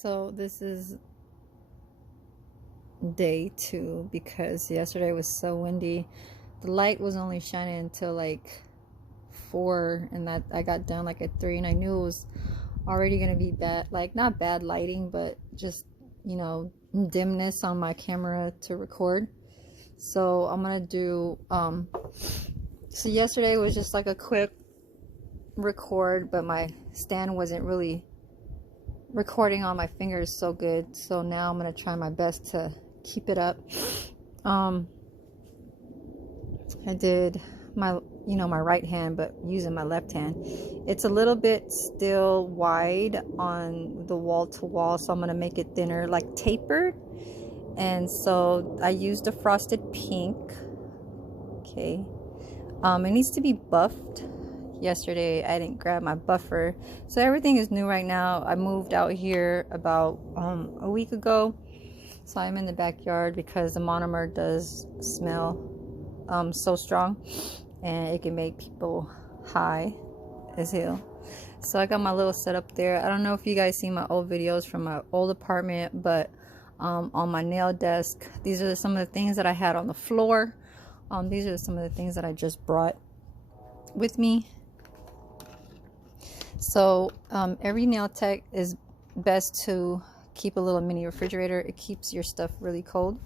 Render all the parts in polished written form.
So this is day 2 because yesterday was so windy. The light was only shining until like 4, and that I got done like at 3, and I knew it was already gonna be bad, like not bad lighting, but just, you know, dimness on my camera to record. So I'm gonna do so yesterday was just like a quick record, but my stand wasn't really recording on my fingers so good, so now I'm gonna try my best to keep it up. I did my my right hand, but using my left hand. It's a little bit still wide on the wall to wall, so I'm gonna make it thinner, like tapered. And so I used a frosted pink. Okay, it needs to be buffed. Yesterday I didn't grab my buffer, so everything is new right now. I moved out here about a week ago, so I'm in the backyard because the monomer does smell so strong, and it can make people high as hell. So I got my little setup there. I don't know if you guys see my old videos from my old apartment, but on my nail desk, these are some of the things that I had on the floor. These are some of the things that I just brought with me. So every nail tech is best to keep a little mini refrigerator. It keeps your stuff really cold.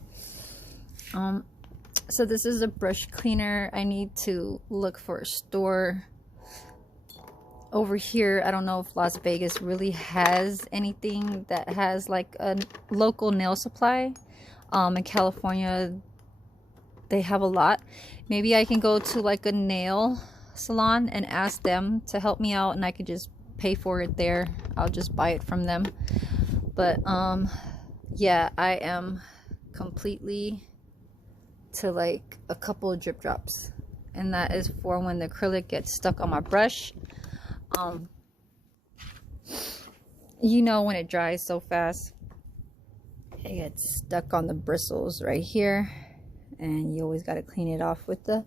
So this is a brush cleaner. I need to look for a store over here. I don't know if Las Vegas really has anything that has like a local nail supply. In California they have a lot. Maybe I can go to like a nail salon and ask them to help me out, and I could just pay for it there. I'll just buy it from them. But yeah, I am completely to like a couple of drip drops, and that is for when the acrylic gets stuck on my brush. You know, when it dries so fast, it gets stuck on the bristles right here, and you always got to clean it off with the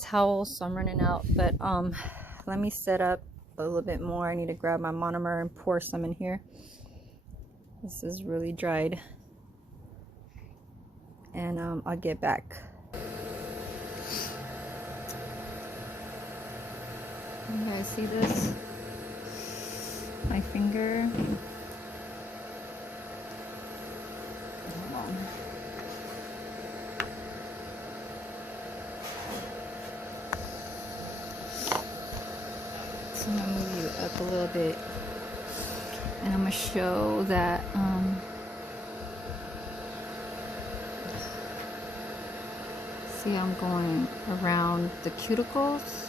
towel. So I'm running out, but let me set up a little bit more. I need to grab my monomer and pour some in here. This is really dried, and I'll get back. You guys see this? My finger. Hold on. So I'm gonna move you up a little bit, and I'm gonna show that see, I'm going around the cuticles.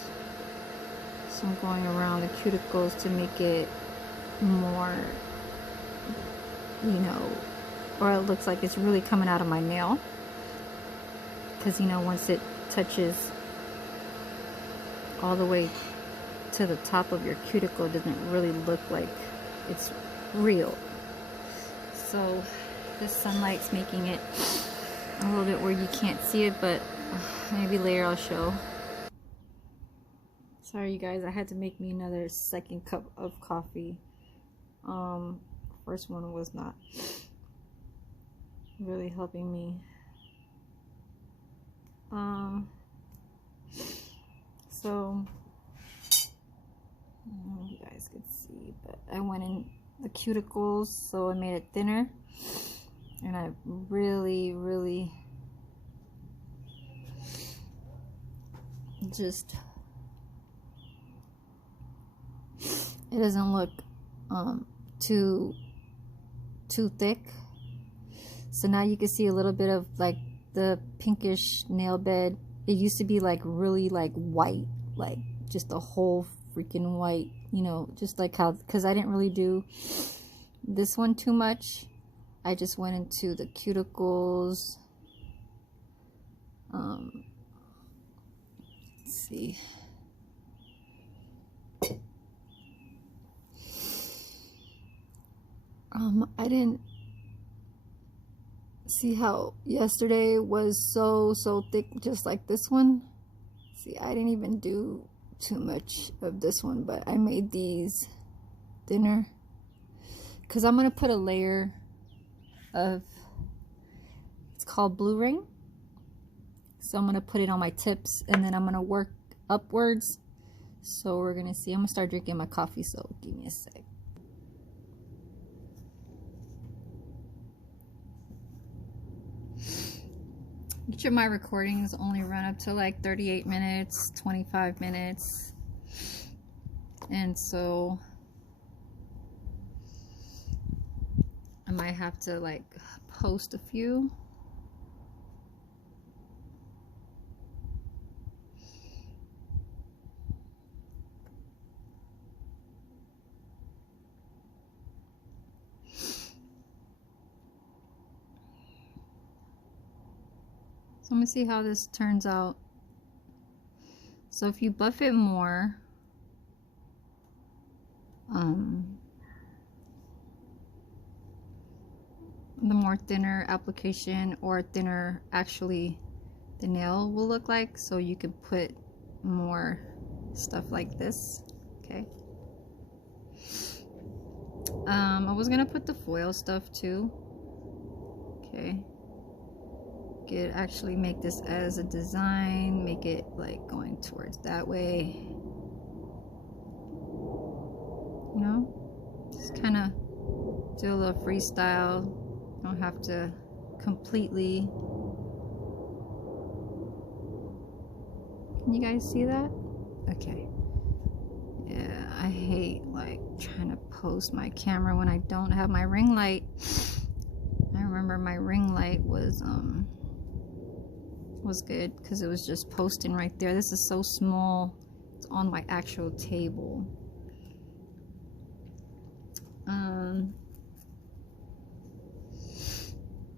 So I'm going around the cuticles to make it more, or it looks like it's really coming out of my nail, because once it touches all the way to the top of your cuticle, it doesn't really look like it's real. So this sunlight's making it a little bit where you can't see it, but maybe later I'll show. Sorry you guys, I had to make me another second cup of coffee. First one was not really helping me. So I don't know if you guys could see, but I went in the cuticles, so I made it thinner, and I really just, it doesn't look too thick. So now you can see a little bit of like the pinkish nail bed. It used to be like really like white, like just a whole freaking white, just like how, because I didn't really do this one too much. I just went into the cuticles. Let's see. I didn't see how yesterday was so thick, just like this one. See, I didn't even do too much of this one, but I made these thinner because I'm going to put a layer of, it's called blue ring. So I'm going to put it on my tips and then I'm going to work upwards. So we're going to see. I'm going to start drinking my coffee, so give me a sec. Each of my recordings only run up to like 38 minutes, 25 minutes. And so I might have to like post a few. So I'm gonna see how this turns out. So if you buff it more, the more thinner application or thinner actually the nail will look like, so you can put more stuff like this. Okay. I was gonna put the foil stuff too. Okay. Could actually make this as a design, make it like going towards that way. You know, just kind of do a little freestyle. Don't have to completely. Can you guys see that? Okay. Yeah, I hate like trying to post my camera when I don't have my ring light. I remember my ring light was good because it was just posting right there. This is so small. It's on my actual table.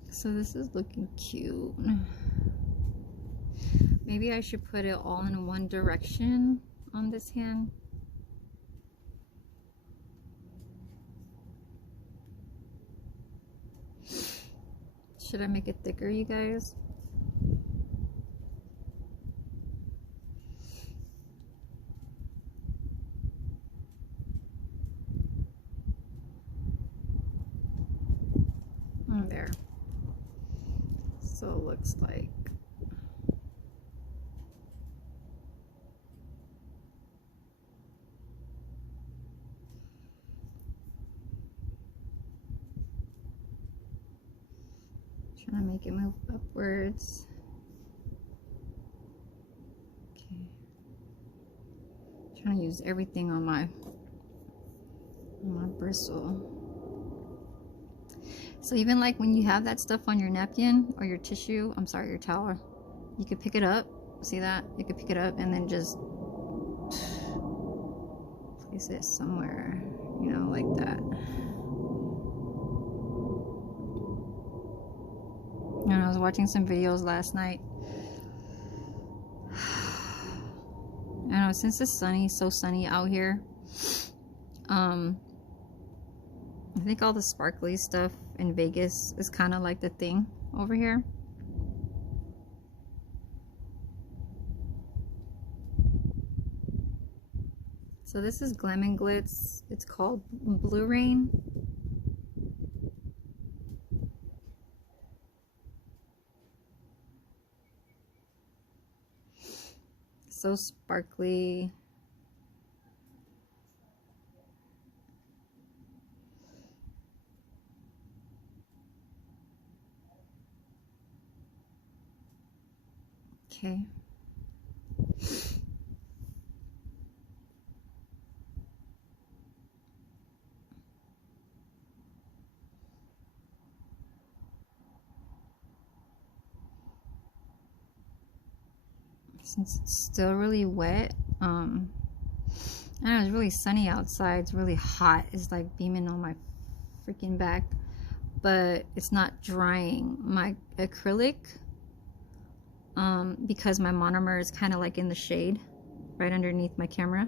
So this is looking cute. Maybe I should put it all in one direction on this hand. Should I make it thicker, you guys? There. So it looks like. Trying to make it move upwards. Okay. Trying to use everything on my bristle. So even like when you have that stuff on your napkin or your tissue, I'm sorry, your towel, you could pick it up. See that? You could pick it up and then just place it somewhere, you know, like that. And I was watching some videos last night. I know, since it's sunny, so sunny out here, I think all the sparkly stuff in Vegas is kind of like the thing over here. So this is Glam and Glitz. It's called Blue Rain. So sparkly. Okay. Since it's still really wet, I know it's really sunny outside, it's really hot, it's like beaming on my freaking back, but it's not drying my acrylic because my monomer is kind of like in the shade right underneath my camera.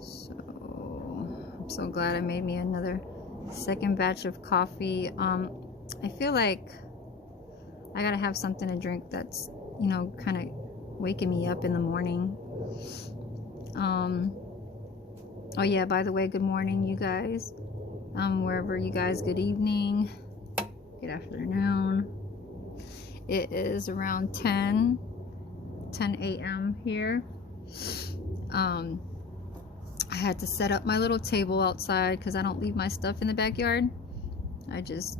So I'm so glad I made me another second batch of coffee. I feel like I gotta have something to drink that's, you know, kind of waking me up in the morning. Oh yeah, by the way, good morning, you guys. Wherever you guys, good evening, good afternoon. It is around 10 a.m. here. I had to set up my little table outside because I don't leave my stuff in the backyard. I just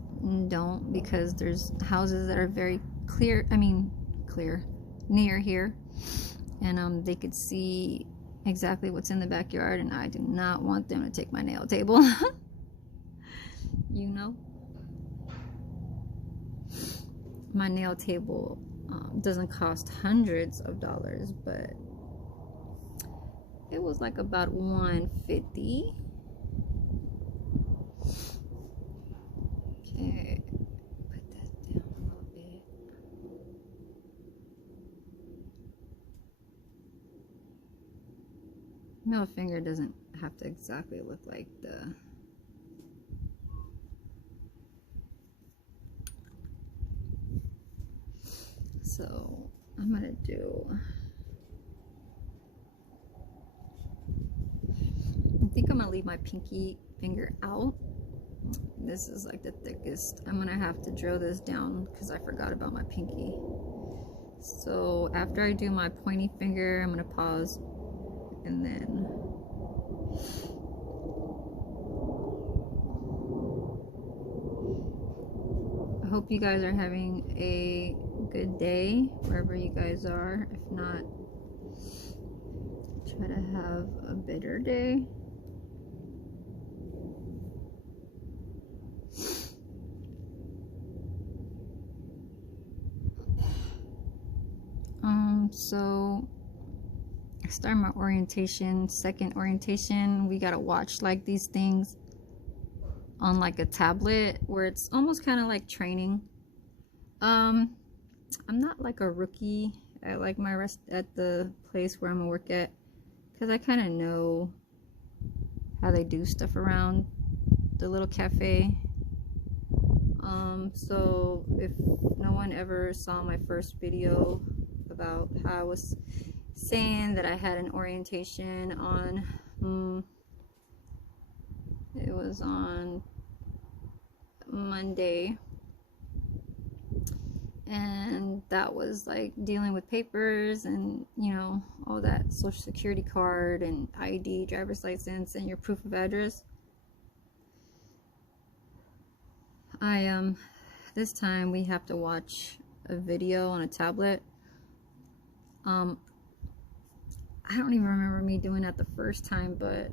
don't, because there's houses that are very clear near here, and they could see exactly what's in the backyard, and I do not want them to take my nail table. You know, my nail table doesn't cost hundreds of dollars, but it was like about $150. Okay, put that down a little bit. Middle finger doesn't have to exactly look like the so I'm gonna do, I think I'm gonna leave my pinky finger out. This is like the thickest. I'm gonna have to drill this down because I forgot about my pinky. So after I do my pointy finger, I'm gonna pause, and then I hope you guys are having a good day wherever you guys are. If not, try to have a better day. So I started my orientation, second orientation. We gotta watch like these things on like a tablet where it's almost kind of like training. I'm not like a rookie at like my rest at the place where I'm gonna work at, because I kind of know how they do stuff around the little cafe. So if no one ever saw my first video about how I was saying that I had an orientation on it was on Monday, and that was like dealing with papers and, you know, all that, social security card and ID, driver's license, and your proof of address. This time we have to watch a video on a tablet. I don't even remember me doing that the first time, but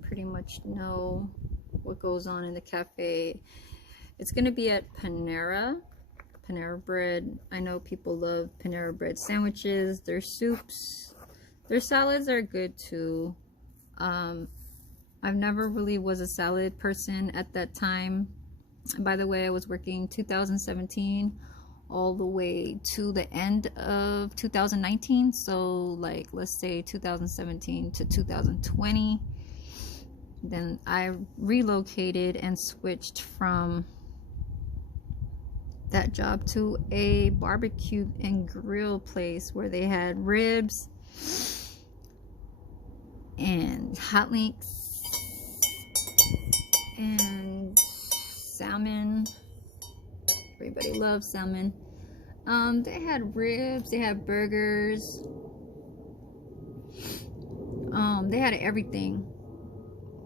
pretty much know what goes on in the cafe. It's gonna be at Panera Bread. I know people love Panera Bread sandwiches, their soups, their salads are good too. I've never really was a salad person at that time. By the way, I was working 2017 all the way to the end of 2019, so like let's say 2017 to 2020. Then I relocated and switched from that job to a barbecue and grill place where they had ribs and hot links and salmon. Everybody loves salmon. They had ribs, they had burgers, they had everything.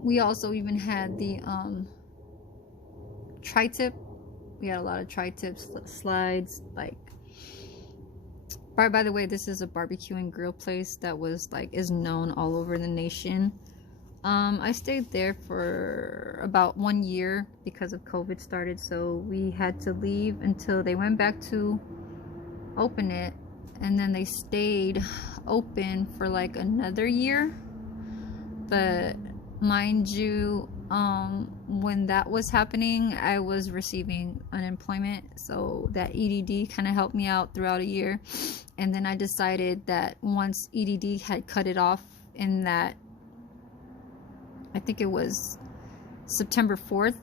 We also even had the tri-tip. We had a lot of tri-tip slides. Like, by the way, this is a barbecue and grill place that was like is known all over the nation. I stayed there for about 1 year because of COVID started, so we had to leave until they went back to open it, and then they stayed open for like another year. But mind you, when that was happening, I was receiving unemployment, so that EDD kind of helped me out throughout a year. And then I decided that once EDD had cut it off in that, I think it was September 4th,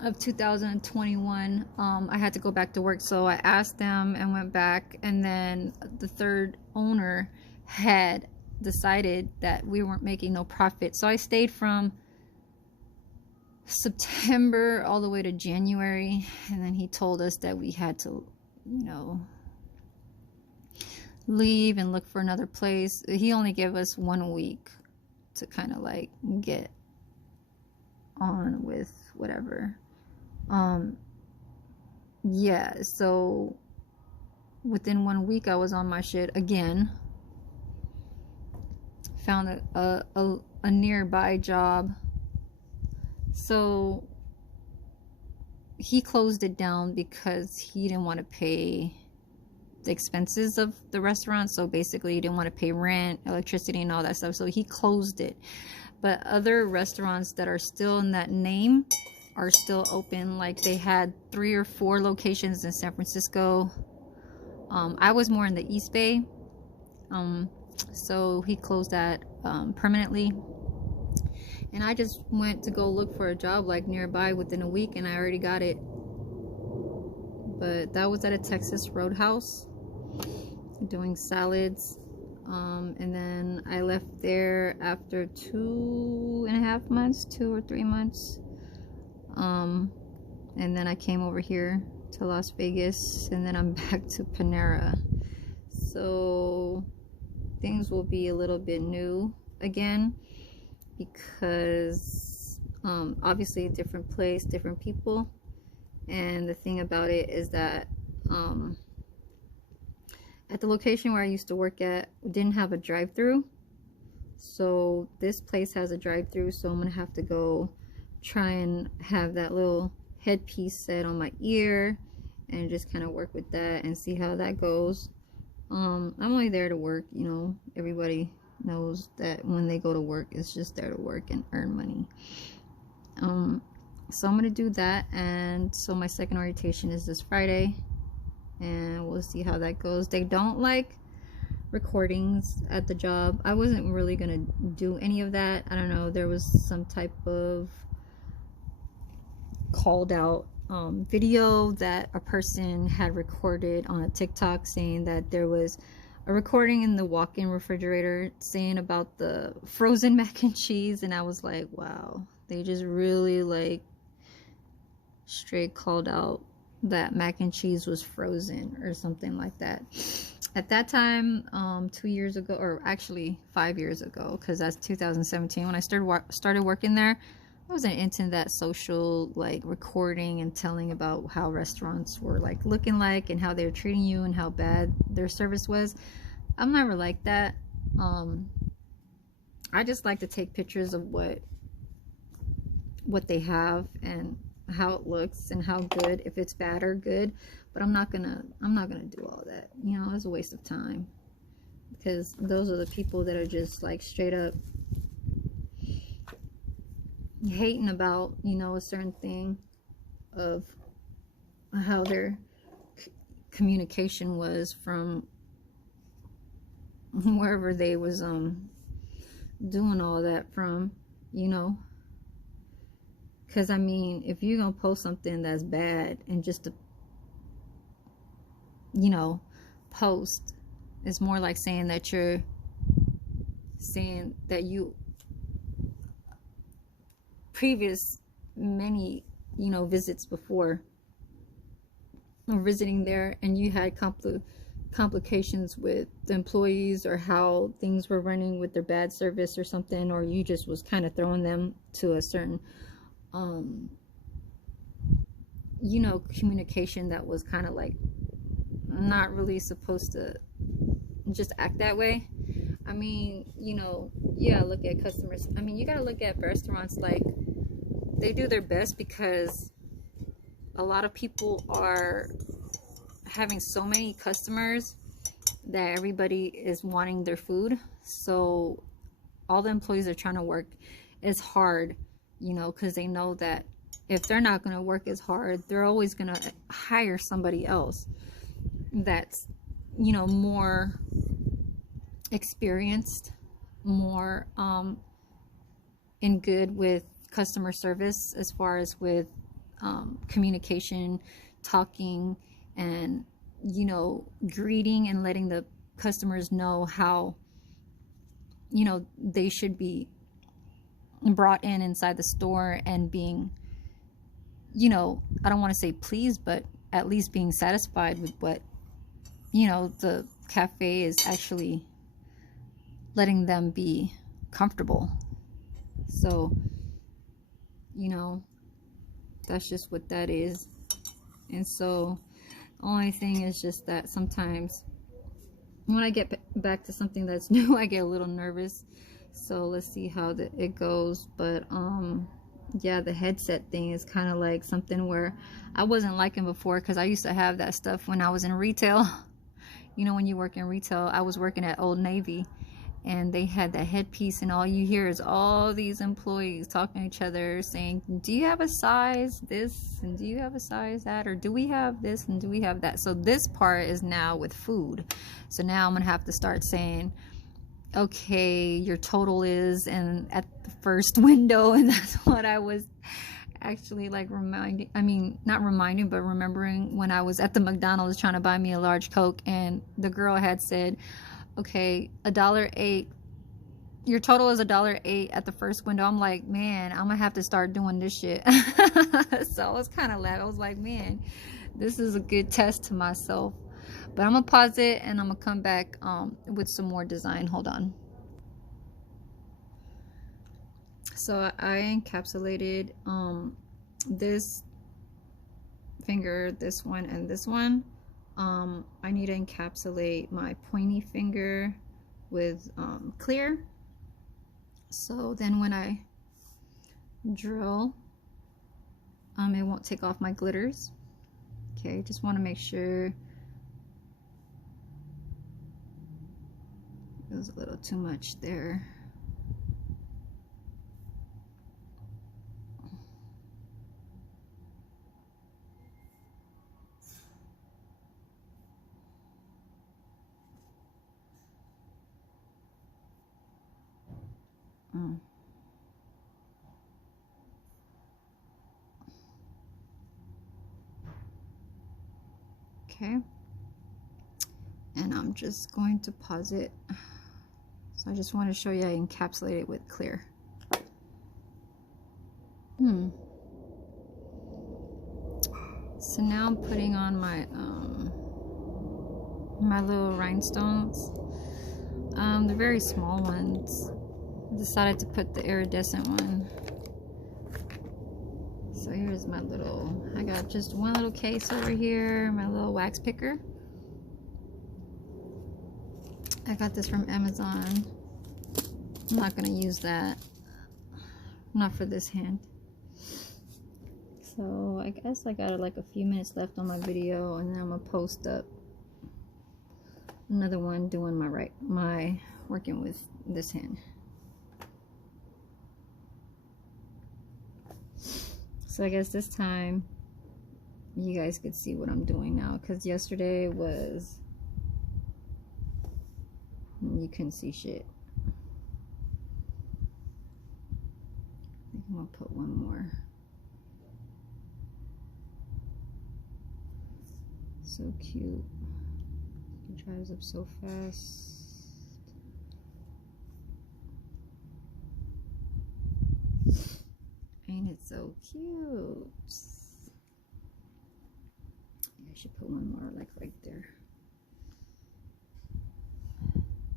of 2021, I had to go back to work. So I asked them and went back, and then the third owner had decided that we weren't making no profit. So I stayed from September all the way to January, and then he told us that we had to, you know, leave and look for another place. He only gave us 1 week to kind of like get on with whatever. Yeah, so within 1 week I was on my shit again. Found a nearby job. So he closed it down because he didn't want to pay the expenses of the restaurant. So basically he didn't want to pay rent, electricity, and all that stuff. So he closed it. But other restaurants that are still in that name are still open. Like they had 3 or 4 locations in San Francisco. I was more in the East Bay. So he closed that permanently. And I just went to go look for a job like nearby within a week, and I already got it. But that was at a Texas Roadhouse doing salads. And then I left there after 2.5 months, 2 or 3 months. And then I came over here to Las Vegas, and then I'm back to Panera. So things will be a little bit new again, because obviously different place, different people. And the thing about it is that at the location where I used to work at, we didn't have a drive-through. So this place has a drive-through, so I'm gonna have to go try and have that little headpiece set on my ear and just kind of work with that and see how that goes. I'm only there to work, you know. Everybody knows that when they go to work, it's just there to work and earn money. So I'm gonna do that, and so my second orientation is this Friday, and we'll see how that goes. They don't like recordings at the job. I wasn't really gonna do any of that. I don't know, there was some type of called out video that a person had recorded on a TikTok, saying that there was a recording in the walk-in refrigerator saying about the frozen mac and cheese, and I was like, wow, they just really like straight called out that mac and cheese was frozen or something like that. At that time, 2 years ago, or actually 5 years ago, because that's 2017 when I started working there, I wasn't into that social like recording and telling about how restaurants were like looking like and how they were treating you and how bad their service was. I'm never like that. I just like to take pictures of what they have and how it looks and how good, if it's bad or good. But I'm not gonna do all that, you know. It's a waste of time, because those are the people that are just like straight up hating about, you know, a certain thing of how their communication was from wherever they was doing all that from, you know. Because I mean, if you're gonna post something that's bad and just to, you know, post, it's more like saying that you're saying that you previous many, you know, visits before or visiting there, and you had complications with the employees or how things were running with their bad service or something, or you just was kind of throwing them to a certain you know, communication that was kind of like not really supposed to just act that way. I mean, you know, you gotta look at customers. I mean, you gotta look at restaurants like they do their best, because a lot of people are having so many customers that everybody is wanting their food. So all the employees are trying to work as hard, you know, because they know that if they're not going to work as hard, they're always going to hire somebody else that's, you know, more experienced, more in good with customer service, as far as with communication, talking, and, you know, greeting and letting the customers know how, you know, they should be brought in inside the store and being, you know, I don't want to say pleased, but at least being satisfied with what, you know, the cafe is actually letting them be comfortable. So, you know, that's just what that is. And so the only thing is just that sometimes when I get back to something that's new, I get a little nervous. So let's see how it goes. But yeah, the headset thing is kind of like something where I wasn't liking before, because I used to have that stuff when I was in retail. You know, when you work in retail, I was working at Old Navy, and they had that headpiece, and all you hear is all these employees talking to each other saying, do you have a size this, and do you have a size that, or do we have this, and do we have that? So this part is now with food. So now I'm gonna have to start saying, okay, your total is, and at the first window. And that's what I was actually like reminding, I mean, not reminding, but remembering when I was at the McDonald's trying to buy me a large Coke, and the girl had said, okay, $1.08, your total is $1.08 at the first window. I'm like, man, I'm gonna have to start doing this shit. So I was kind of laughing. I was like, man, this is a good test to myself. But I'm gonna pause it, and I'm gonna come back with some more design. Hold on. So I encapsulated this finger, this one, and this one. I need to encapsulate my pointy finger with clear, so then when I drill, it won't take off my glitters. Okay, just want to make sure. It was a little too much there. Okay, and I'm just going to pause it. So I just want to show you I encapsulate it with clear. So now I'm putting on my my little rhinestones. They're very small ones. I decided to put the iridescent one. So here's my little, I got just one little case over here, my little wax picker. I got this from Amazon. I'm not gonna use that, not for this hand. So I guess I got like a few minutes left on my video, and then I'm gonna post up another one doing my working with this hand. So I guess this time you guys could see what I'm doing now, because yesterday was, you couldn't see shit. I think I'm gonna put one more. So cute. It drives up so fast. Ain't it so cute? I should put one more like right there.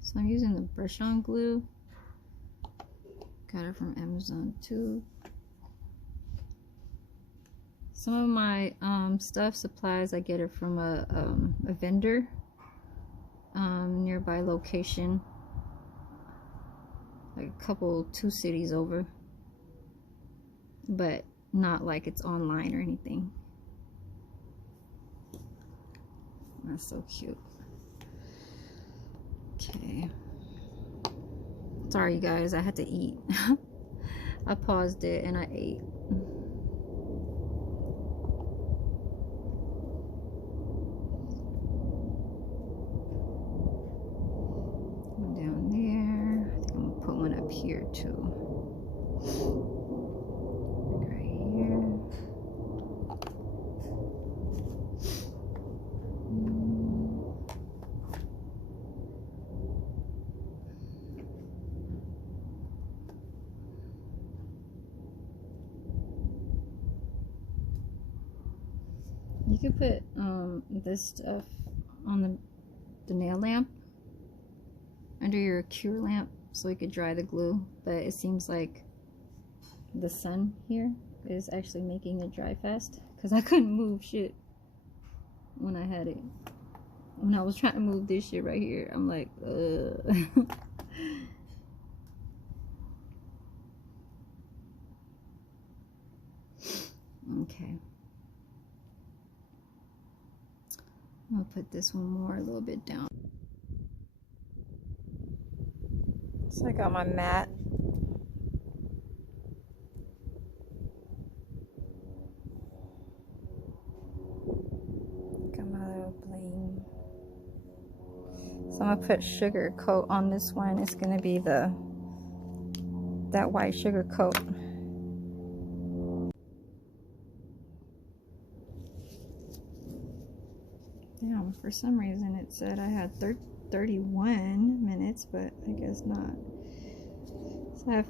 So I'm using the brush on glue. Got it from Amazon too. Some of my stuff, supplies, I get it from a vendor nearby location, like a couple, 2 cities over, but not like it's online or anything. That's so cute. Okay, sorry you guys, I had to eat. I paused it and I ate. Down there, I think I'm gonna put one up here too. Right here. could put this stuff on the nail lamp under your cure lamp so it could dry the glue, but it seems like the sun here is actually making it dry fast because I couldn't move shit when I had it. When I was trying to move this shit right here, I'm like, okay. I'm gonna put this one more a little bit down. So I got my mat. Got my little bling. So I'm gonna put sugar coat on this one. It's gonna be that white sugar coat. Damn, for some reason it said I had 31 minutes, but I guess not. So I have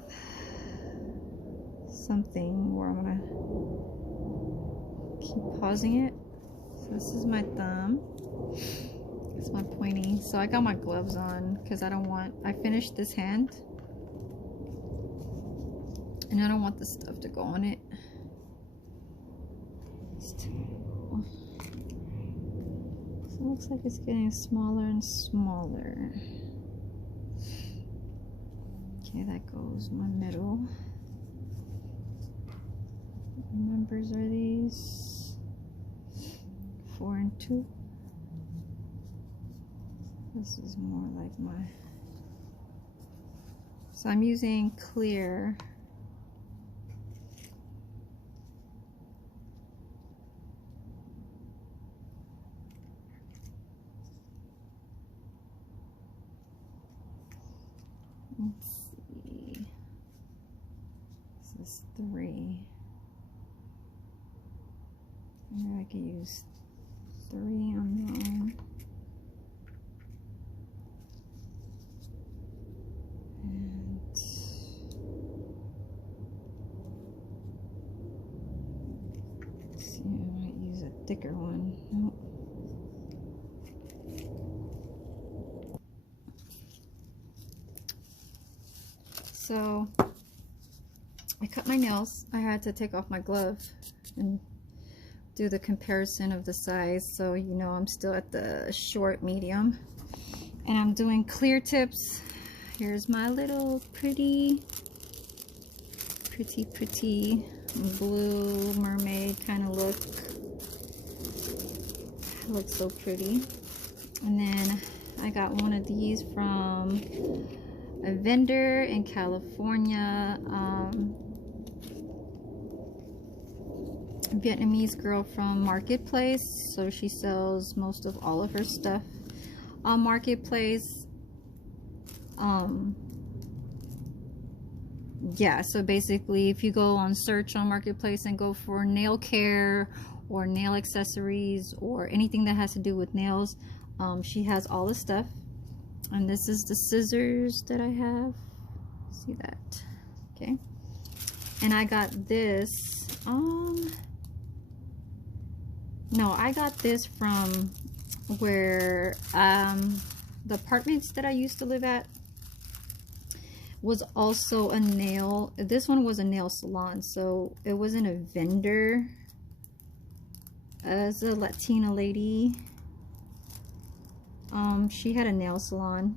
something where I'm gonna keep pausing it. So this is my thumb. It's my pointy. So I got my gloves on because I finished this hand and I don't want the stuff to go on it. So it looks like it's getting smaller and smaller. Okay, that goes my middle. What numbers are these? 4 and 2. This is more like my... So I'm using clear. Let's see. This is 3. Maybe I could use 3 on mine. And let's see, I might use a thicker one. Nope. So I cut my nails. I had to take off my glove and do the comparison of the size, so you know I'm still at the short medium, and I'm doing clear tips. Here's my little pretty blue mermaid kind of look. It looks so pretty. And then I got one of these from a vendor in California, Vietnamese girl from Marketplace. So she sells most of all of her stuff on Marketplace. Yeah, so basically if you go on search on Marketplace and go for nail care or nail accessories or anything that has to do with nails, she has all the stuff. And this is the scissors that I have. See that? Okay. And I got this. No, I got this from where the apartments that I used to live at was also a nail. This one was a nail salon, so it wasn't a vendor. As a Latina lady. She had a nail salon,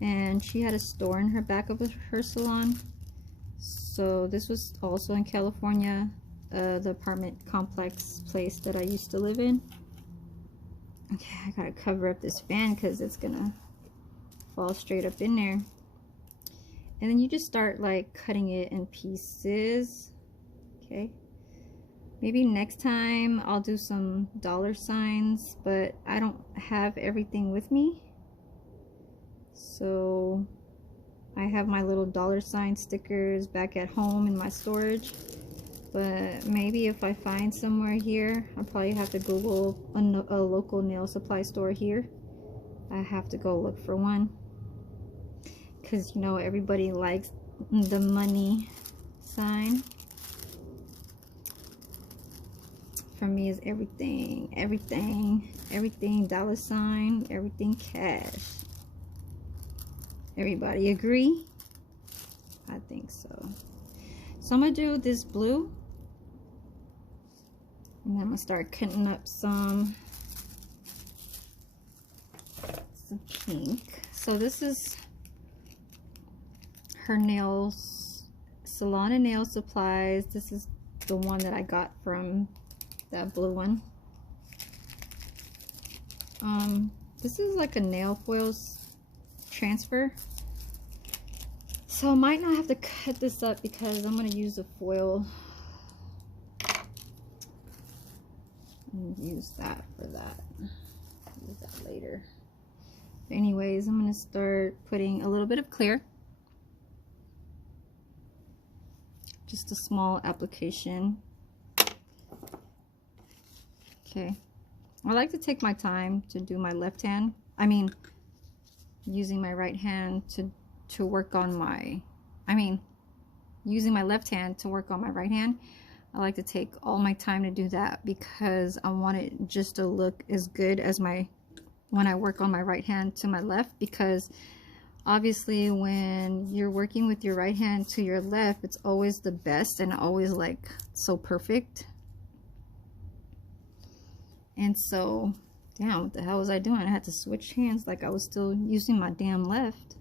and she had a store in her back of her salon. So this was also in California, the apartment complex place that I used to live in. Okay, I gotta cover up this fan because it's gonna fall straight up in there. And then you just start like cutting it in pieces. Okay. Maybe next time I'll do some dollar signs, but I don't have everything with me. So I have my little dollar sign stickers back at home in my storage. But maybe if I find somewhere here, I'll probably have to Google a local nail supply store here. I have to go look for one. Because, you know, everybody likes the money sign. for me is everything, everything, everything, $, everything cash. Everybody agree? I think so. So I'm gonna do this blue, and then I'm gonna start cutting up some pink. So this is her nails, Salon and Nail Supplies. This is the one that I got from that blue one. This is like a nail foils transfer, so I might not have to cut this up because I'm going to use a foil and use that for that. Use that later. But anyways, I'm going to start putting a little bit of clear, just a small application. Okay, I like to take my time to do my left hand. I mean, using my right hand to work on my, using my left hand to work on my right hand. I like to take all my time to do that because I want it just to look as good as when I work on my right hand to my left, because obviously when you're working with your right hand to your left, it's always the best and always like so perfect. And so, damn, what the hell was I doing? I had to switch hands like I was still using my damn left.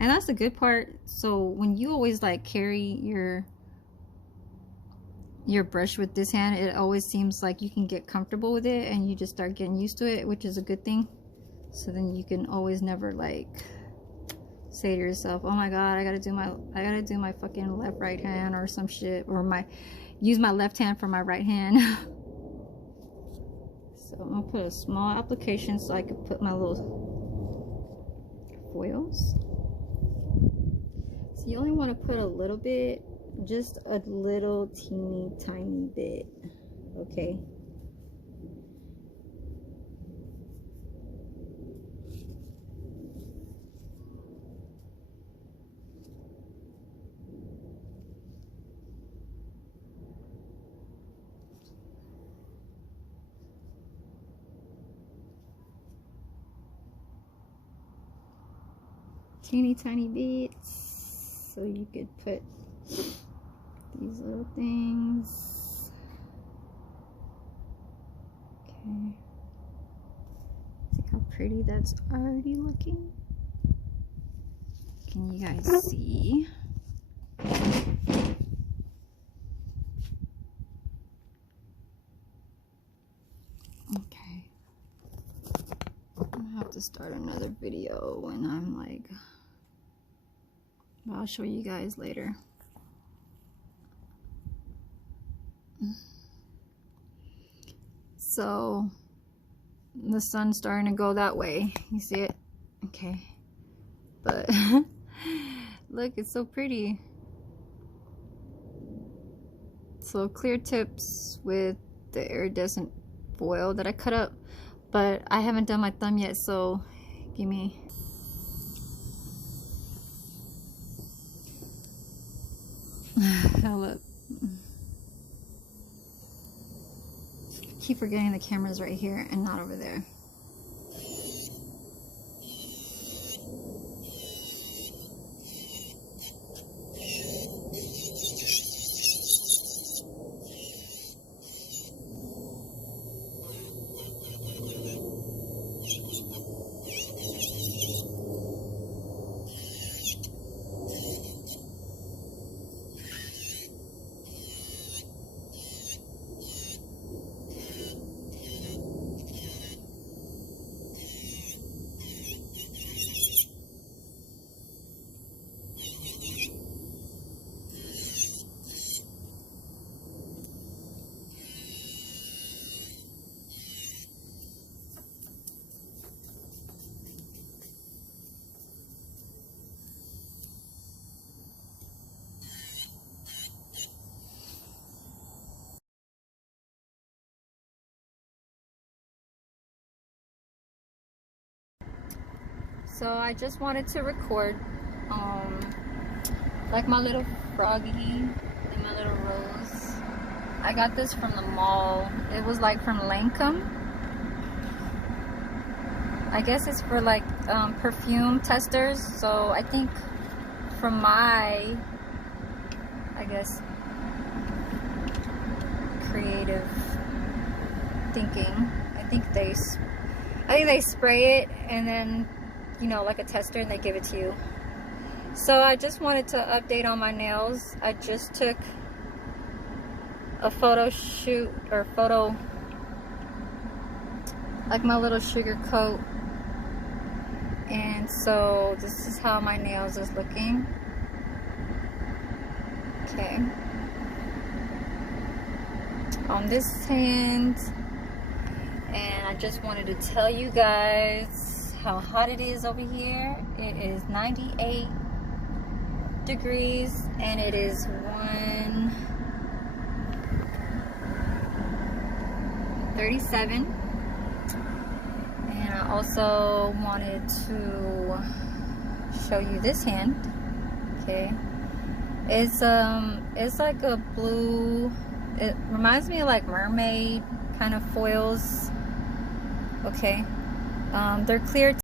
And that's the good part. So when you always like carry your brush with this hand, it always seems like you can get comfortable with it and you just start getting used to it, which is a good thing. So then you can always never like say to yourself, oh my god, I gotta do my fucking left right hand or some shit, or use my left hand for my right hand. So I'm gonna put a small application so I can put my little foils. So you only want to put a little bit, just a little teeny tiny bit, okay? Teeny tiny bits, so you could put these little things. Okay, see how pretty that's already looking? Can you guys see? Okay, I'll have to start another video when I'm like, I'll show you guys later. So the sun's starting to go that way. You see it? Okay. But look, it's so pretty. So clear tips with the iridescent foil that I cut up, but I haven't done my thumb yet, so give me. Look. Keep forgetting the camera's right here and not over there. So I just wanted to record like my little froggy and my little rose. I got this from the mall. It was like from Lancome. I guess it's for like perfume testers. So I think from my, I guess, creative thinking, I think they spray it and then, you know, like a tester, and they give it to you. So I just wanted to update on my nails. I just took a photo shoot, or photo, like my little sugar coat, and so this is how my nails is looking. Okay, on this hand. And I just wanted to tell you guys how hot it is over here. It is 98 degrees and it is 1:37. And I also wanted to show you this hand. Okay, it's like a blue, it reminds me of like mermaid kind of foils. Okay, they're clear.